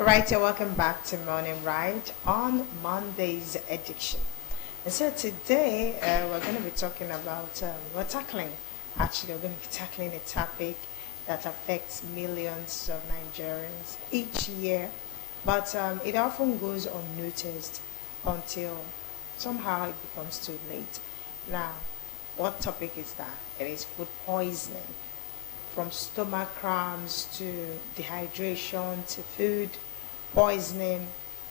Right, you're welcome back to Morning Ride on Monday's edition. And so today we're going to be talking about, we're going to be tackling a topic that affects millions of Nigerians each year, but it often goes unnoticed until somehow it becomes too late. Now, what topic is that? It is food poisoning, from stomach cramps to dehydration to food poisoning,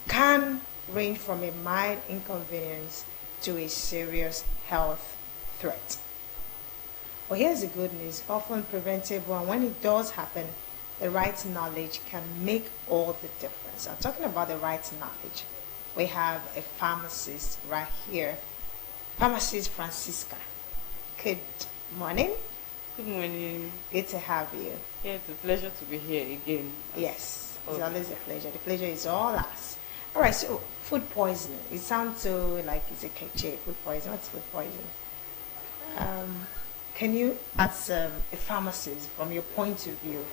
can range from a mild inconvenience to a serious health threat. But here's the good news, often preventable, and when it does happen, the right knowledge can make all the difference. I'm talking about the right knowledge. We have a pharmacist right here, Pharmacist Francisca. Good morning. Good morning. Good to have you. Yeah, it's a pleasure to be here again. Yes, it's always a pleasure. The pleasure is all ours. All right, so food poisoning. It sounds so like it's a cliche. Food poisoning. What's food poisoning? Can you, as a pharmacist, from your point of view,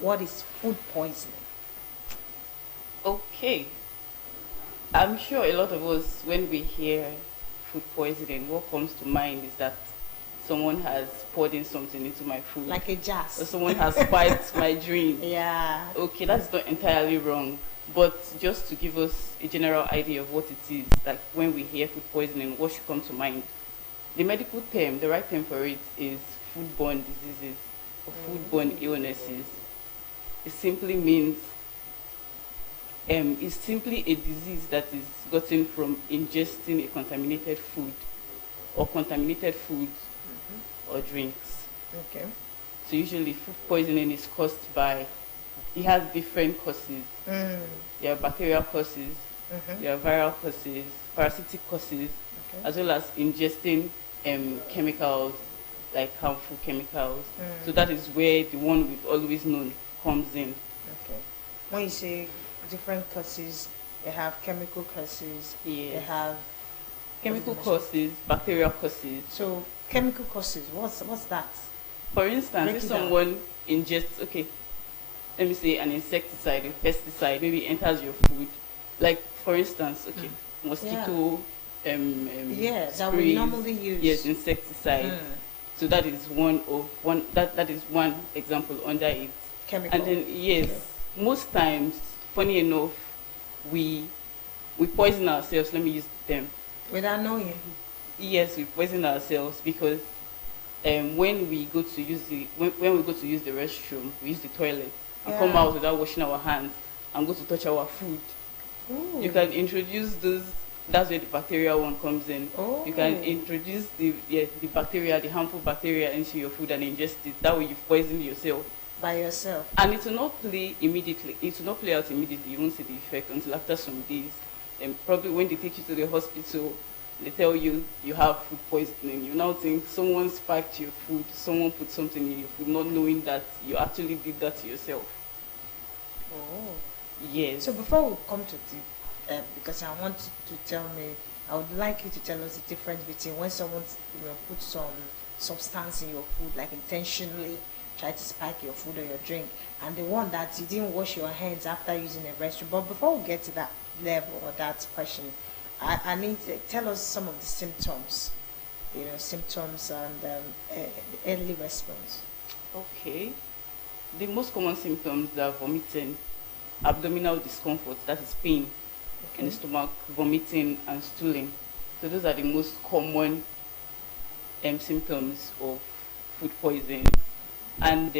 what is food poisoning? Okay. I'm sure a lot of us, when we hear food poisoning, what comes to mind is that someone has poured in something into my food. Like a jazz. Or someone has spiked my drink. Yeah. Okay, that's not entirely wrong. But just to give us a general idea of what it is, like when we hear food poisoning, what should come to mind? The medical term, the right term for it is foodborne diseases or foodborne illnesses. It simply means, it's simply a disease that is gotten from ingesting a contaminated food or contaminated foods or drinks. Okay. So usually food poisoning is caused by, it has different causes. There are bacterial causes, there are viral causes, parasitic causes, as well as ingesting chemicals, like harmful chemicals. So that is where the one we've always known comes in. Okay. When you say different causes, they have chemical causes, Yes. they have Chemical causes, bacterial causes. So chemical causes, what's that? For instance, Break if it down. someone ingests, okay, let me say an insecticide, a pesticide, maybe enters your food, like for instance, okay, mosquito, Yeah, that we sprays, normally use. yes, insecticides. So that is that is one example under it. Chemical. And then yes, most times, funny enough, we poison ourselves. Let me use the term. Without knowing. Yes, we poison ourselves because when we go to use when we go to use the restroom, we use the toilet and come out without washing our hands and go to touch our food. Ooh. You can introduce those. That's where the bacteria one comes in. Oh. You can introduce the bacteria, the harmful bacteria into your food and ingest it. That way you've poisoned yourself. By yourself. And it will not play immediately. It will not play out immediately. You won't see the effect until after some days. And probably when they take you to the hospital, they tell you you have food poisoning. You now think someone spiked your food, someone put something in your food, not knowing that you actually did that to yourself. Oh. Yes. So before we come to the, because I want to tell me, I would like you to tell us the difference between when someone puts some substance in your food, like intentionally try to spike your food or your drink, and the one that you didn't wash your hands after using a restroom. But before we get to that level or that question, I need to tell us some of the symptoms, symptoms and early response. Okay. The most common symptoms are vomiting, abdominal discomfort, that is pain in the stomach, vomiting and stooling. So those are the most common symptoms of food poisoning. And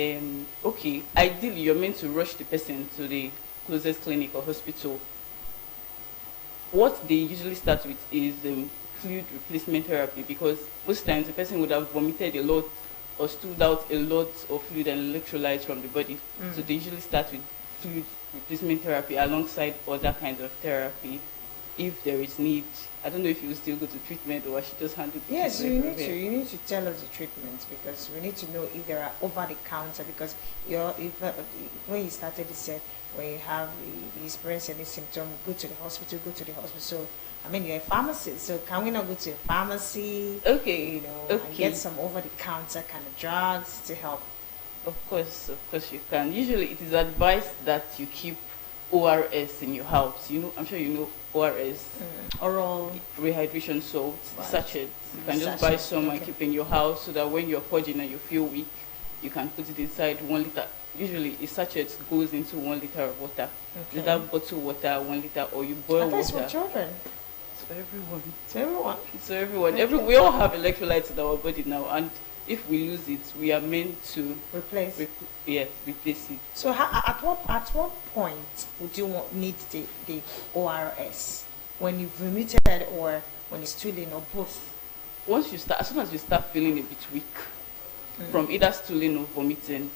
ideally you're meant to rush the person to the closest clinic or hospital. What they usually start with is fluid replacement therapy, because most times the person would have vomited a lot or stooled out a lot of fluid and electrolytes from the body. So they usually start with fluid replacement therapy alongside other kinds of therapy if there is need. I don't know if you will still go to treatment or I should just handle the Yes, treatment. you need to tell us the treatments, because we need to know if there are over the counter, because when you started, you said when you have you experience any symptom, go to the hospital. So I mean, you're a pharmacist, so can we not go to a pharmacy? Okay. And get some over the counter kind of drugs to help. Of course you can. Usually it is advised that you keep ORS in your house. I'm sure you know ORS, Oral. rehydration salt, Right. sachet. You can just buy Sachet, some and okay. keep in your house so that when you're purging and you feel weak, you can put it inside 1 liter. Usually, a sachet goes into 1 liter of water. Okay. Either bottled water, 1 liter, or you I boil thought it's for water. children. So everyone. To everyone. So everyone, Okay. we all have electrolytes in our body now, and if we lose it, we are meant to Replace. replace it. So at what point would you need the ORS? When you vomited or when you're stooling or both? As soon as you start feeling a bit weak from either stooling or vomiting,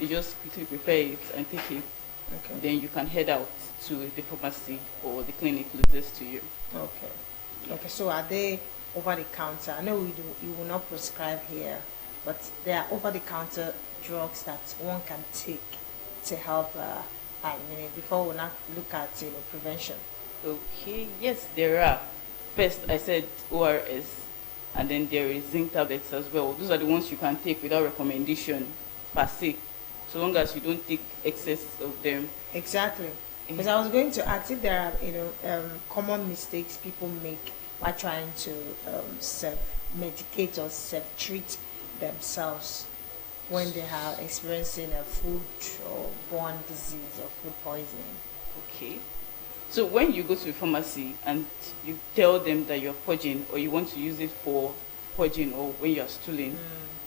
you just quickly prepare it and take it. Okay. Then you can head out to the pharmacy or the clinic closest to you. Okay. Okay. So are they over the counter? I know you will not prescribe here, but there are over the counter drugs that one can take to help. Before we now look at prevention. Okay, yes, there are. First, I said ORS, and then there is zinc tablets as well. Those are the ones you can take without recommendation per se, so long as you don't take excess of them. Exactly. Because I was going to ask if there are common mistakes people make by trying to self-medicate or self-treat themselves when they are experiencing a food or borne disease or food poisoning. Okay. So when you go to a pharmacy and you tell them that you're purging or you want to use it for purging or when you're stooling,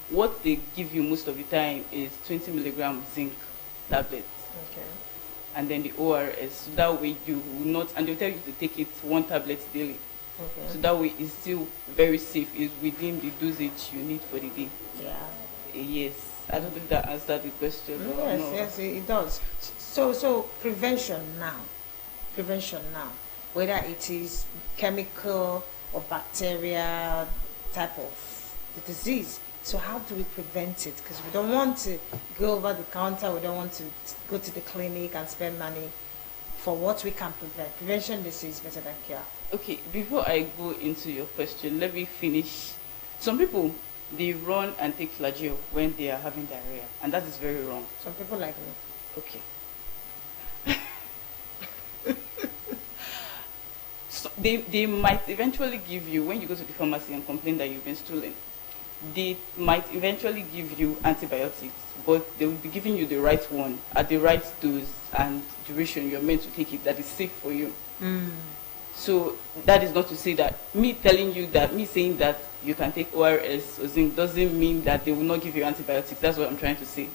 what they give you most of the time is 20 milligram zinc tablets. Okay. And then the ORS. So that way you will not, and they'll tell you to take it 1 tablet daily. Okay. So that way it's still very safe. It's within the dosage you need for the day. Yeah. Yes. I don't know if that answered the question. Or Yes, no. yes, it does. So prevention now, whether it is chemical or bacteria type of the disease. So how do we prevent it? Because we don't want to go over the counter. We don't want to go to the clinic and spend money for what we can prevent. Prevention is better than cure. Okay, before I go into your question, let me finish. Some people, they run and take flagyl when they are having diarrhea, and that is very wrong. Some people like me. Okay. So they might eventually give you, when you go to the pharmacy and complain that you've been stooling, they might eventually give you antibiotics, but they will be giving you the right one at the right dose and duration you're meant to take it that is safe for you. So that is not to say that me saying that you can take ORS or zinc doesn't mean that they will not give you antibiotics. That's what I'm trying to say.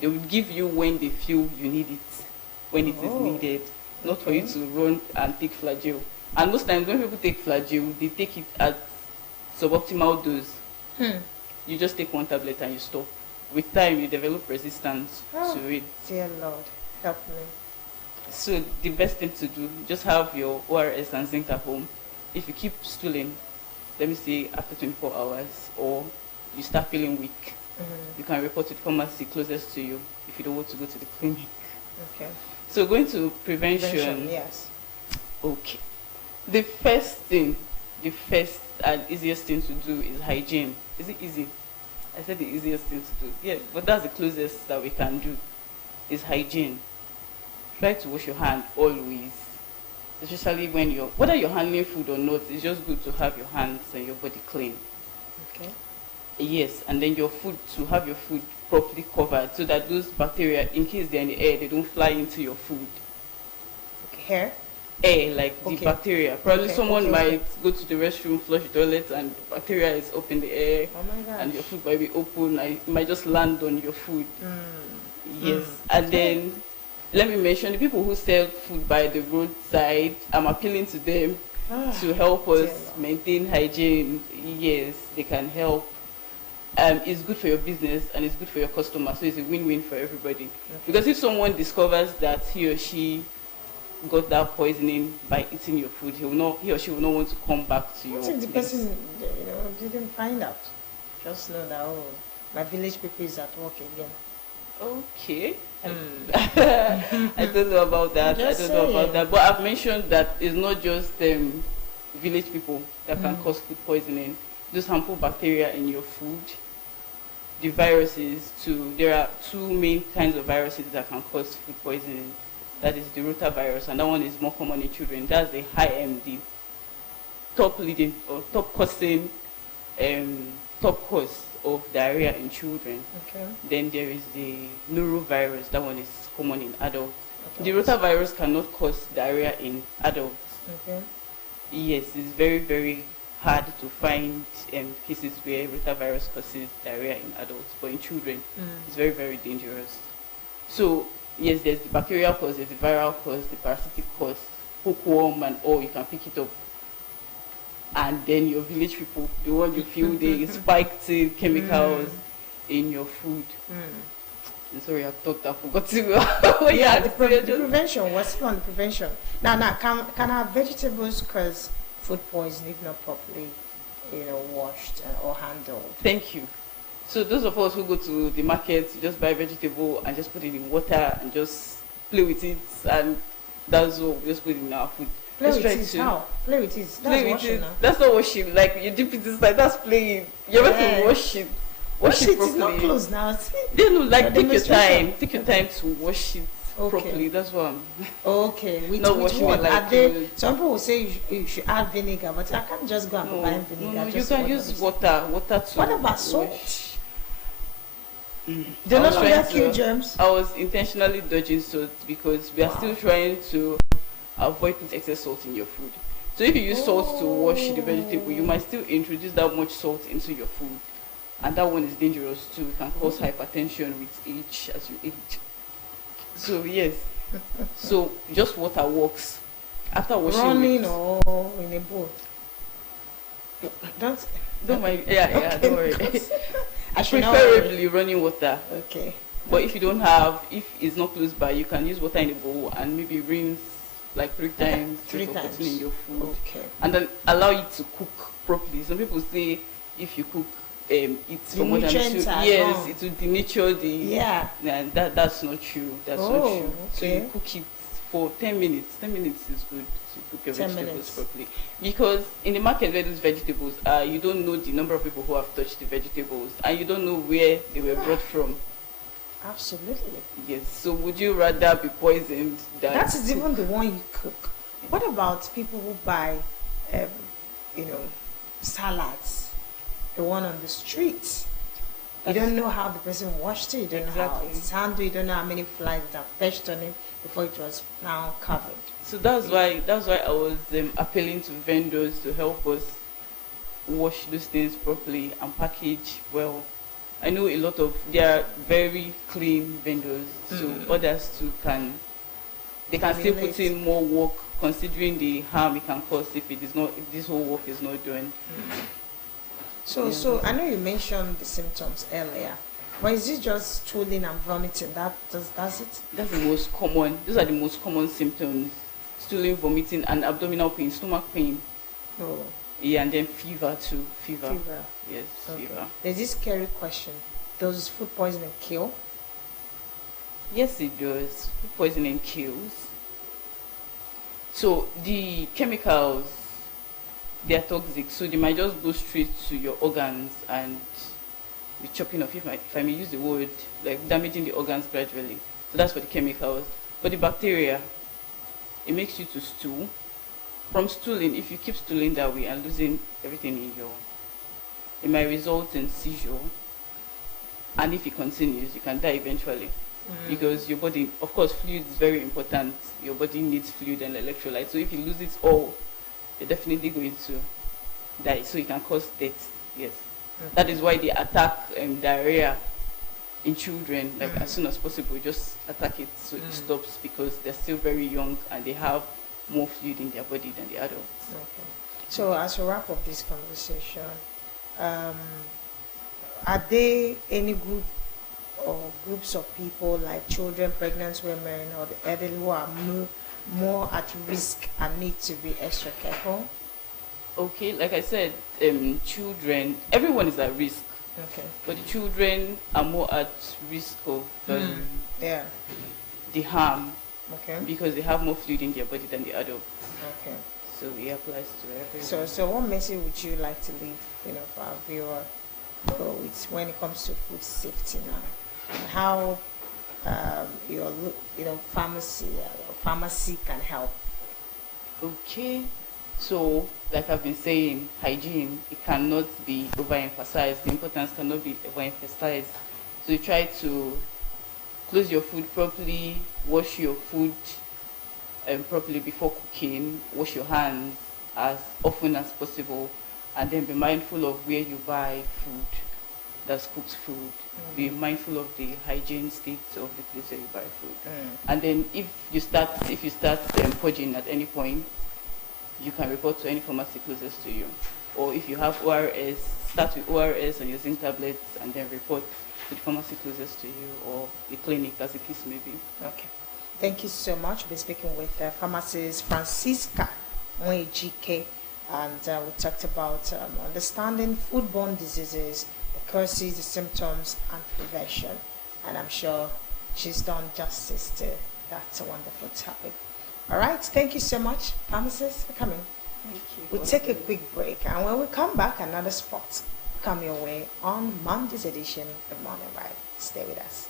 They will give you when they feel you need it, when it is needed, not for you to run and take flagyl. And most times when people take flagyl, they take it at suboptimal dose. You just take 1 tablet and you stop. With time, you develop resistance to it. Dear Lord, help me. So the best thing to do, just have your ORS and zinc at home. If you keep stooling, let me say after 24 hours, or you start feeling weak, you can report to the pharmacy closest to you if you don't want to go to the clinic. Okay. So going to prevention. Yes. Okay. The first and easiest thing to do is hygiene. Is it easy? I said the easiest thing to do. Yeah, but that's the closest that we can do, is hygiene. Try to wash your hand always, especially when whether you're handling food or not. It's just good to have your hands and your body clean. Okay. Yes, and then to have your food properly covered so that those bacteria, in case they're in the air, they don't fly into your food. Okay. Hair. Air, like the bacteria. Probably someone might go to the restroom, flush the toilet, and bacteria is up in the air. Oh my gosh. And your food might be open, and it might just land on your food. Yes, and then let me mention the people who sell food by the roadside. I'm appealing to them to help us maintain hygiene. Yes, they can help. It's good for your business and it's good for your customer, so it's a win-win for everybody. Because if someone discovers that he or she got that poisoning by eating your food, he or she will not want to come back to you. What if the person didn't find out? Just know that my village people is at work again. Okay. I don't know about that. But I've mentioned that it's not just village people that can cause food poisoning. Those harmful bacteria in your food, the viruses too. There are 2 main kinds of viruses that can cause food poisoning. that is the rotavirus, and that one is more common in children. That's the the top leading or top causing top cause of diarrhea in children. Okay. Then there is the norovirus. That one is common in adults. The Adults. rotavirus cannot cause diarrhea in adults. Okay. Yes, it's very, very hard to find cases where rotavirus causes diarrhea in adults, but in children, it's very, very dangerous. So, yes, there's the bacterial cause, there's the viral cause, the parasitic cause, hookworm and all, you can pick it up. And then your village people, the one you feel they spiked chemicals in your food. I'm sorry, I thought I forgot to. Yeah, the prevention. What's on the prevention? Now, can our vegetables cause food poisoning if not properly, washed or handled? Thank you. So those of us who go to the market, just buy vegetable and just put it in water and just play with it, and that's all. We just put it in our food. Play with it? How? Play with it? That's washing now. That's not washing. Like you dip it inside. That's playing. You're meant to wash it. Wash it properly. It's not closed now. Take your time. Take your time to wash it properly. That's what I'm. Okay. Not washing it like some people will say you should add vinegar, but I can't just go and buy vinegar. No, you can use water. Water to. What about salt? They not kill germs. I was intentionally dodging salt because we are still trying to avoid putting excess salt in your food. So if you use salt to wash the vegetable, you might still introduce that much salt into your food. And that one is dangerous too. It can cause hypertension with age as you age. So yes. So just water works. After washing running or in a bowl. Don't mind. Yeah, don't worry. Preferably running water. Okay. But if you don't have, if it's not close by, you can use water in a bowl and maybe rinse like 3 times before putting in your food. Okay. And then allow it to cook properly. Some people say if you cook it for more than 2, yes, it will denature the and that's not true. That's not true. Okay. So you cook it for 10 minutes. 10 minutes is good to cook your vegetables properly. Because in the market where those vegetables are, you don't know the number of people who have touched the vegetables and you don't know where they were brought from. Absolutely. Yes. So would you rather be poisoned than that is even the one you cook? What about people who buy salads? The one on the street. You don't know how the person washed it, you don't know how it's handled, you don't know how many flies that fetched on it before it was now covered. So that's why I was appealing to vendors to help us wash those things properly and package well. I know they are very clean vendors, so others too can still put in more work considering the harm it can cause if this whole work is not done. So I know you mentioned the symptoms earlier, but is it just stooling and vomiting? That's it? That's the most common. Those are the most common symptoms: stooling, vomiting, and abdominal pain, stomach pain. Oh. Yeah, and then fever too. Fever. Yes, okay. Fever. There's this scary question: does food poisoning kill? Yes, it does. Food poisoning kills. So the chemicals, they are toxic, so they might just go straight to your organs and be chopping off, if I may use the word, like damaging the organs gradually. So that's for the chemicals. But the bacteria, it makes you to stool. From stooling, if you keep stooling that way and losing everything it might result in seizure. And if it continues, you can die eventually. Because your body, of course, fluid is very important. Your body needs fluid and electrolytes. So if you lose it all, you're definitely going to die. So it can cause death. Yes. That is why they attack diarrhea in children, like as soon as possible, just attack it so it stops, because they're still very young and they have more fluid in their body than the adults. Okay. So as a wrap up this conversation, are there any group or groups of people like children, pregnant women, or the elderly who are more at risk and need to be extra careful? Okay, like I said, children, everyone is at risk. Okay. But the children are more at risk of the harm. Okay. Because they have more fluid in their body than the adults. Okay. So it applies to everyone. So what message would you like to leave, for our viewer, when it comes to food safety now? How, pharmacy can help? Okay. So, like I've been saying, hygiene, it cannot be overemphasized. The importance cannot be overemphasized. So you try to close your food properly, wash your food properly before cooking, wash your hands as often as possible, and then be mindful of where you buy food, that's cooked food. Be mindful of the hygiene state of the place where you buy food. And then if you start purging at any point, you can report to any pharmacy closest to you. Or if you have ORS, start with ORS on your zinc tablets and then report to the pharmacy closest to you or the clinic, as the case may be. Okay. Thank you so much. We're speaking with pharmacist Francisca Nwejike, and we talked about understanding foodborne diseases, the causes, the symptoms, and prevention. And I'm sure she's done justice to that wonderful topic. All right. Thank you so much, pharmacist, for coming. Thank you. We'll take a quick break, and when we come back, another spot come your way on Monday's edition of Morning Ride. Stay with us.